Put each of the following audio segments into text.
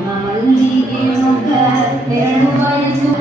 ಮಲ್ಲಿಗೆ ಮೊಗ್ಗ ಎರಡು ವಯಸ್ಸು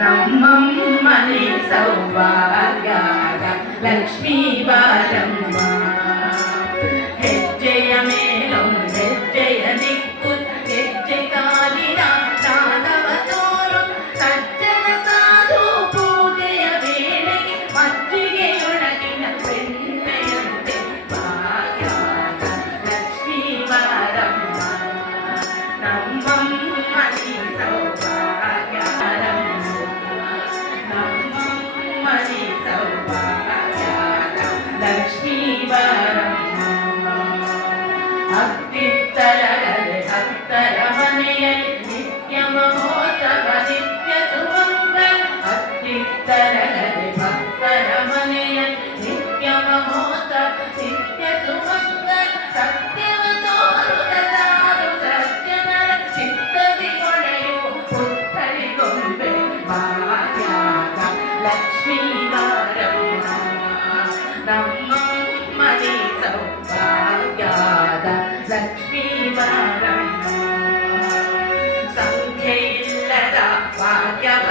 ನಮ್ಮಮ್ಮನಿ ಸೌಭಾಗ್ಯದ ಲಕ್ಷ್ಮೀ ಬಾರಮ್ಮ ಹೆಜ್ಜೆಯ ಮೇಲೊಂದೆಜ್ಜೆಯ ದಿಕ್ಕು ಹೆಜ್ಜೆ ಕಾಲಿನ ದಾನವ ತೋರು ಸಜ್ಜನ ಸಾಧು ಪೂಜೆಯ ವೇಳೆಗೆ ಮಜ್ಜಿಗೆಯೊಳಗಿನ ಬೆಣ್ಣೆಯಂತೆ ಭಾಗ್ಯದ ಲಕ್ಷ್ಮೀ ಬಾರಮ್ಮ ನಮ್ಮಮ್ಮನಿ ಸೌಭಾಗ್ಯ ಲಕ್ಷ್ಮೀ ಬಾರಮ್ಮ ಅತ್ತಿತ್ತಲಗದೆ ಭಕ್ತರ ಮನೆಯಲ್ಲಿ ನಿತ್ಯ ಮಹೋತ್ಸವ ನಿತ್ಯ ಸುಮಂಗಲ ಅತ್ತಿತ್ತಲಗದೆ ಭಕ್ತರ ಮನೆಯಲ್ಲಿ ನಿತ್ಯ ಮಹೋತ್ಸವ ನಿತ್ಯ ಸುಮಂಗಲ ಸತ್ಯವ ತೋರುತ್ತ ಸಾರು ಸಜ್ಜನರ ಚಿತ್ತದಿ ಹೊಳೆಯುವ ಪುತ್ಥಳಿಗೊಂಬೆ ಭಾಗ್ಯದ ಲಕ್ಷ್ಮೀ ಬಾರಮ್ಮ ನಮ್ಮಮ್ಮನಿ ಸೌಭಾಗ್ಯದ ಲಕ್ಷ್ಮೀ ಬಾರಮ್ಮ ಸಂಖ್ಯೆಯಿಲ್ಲದ ಭಾಗ್ಯವ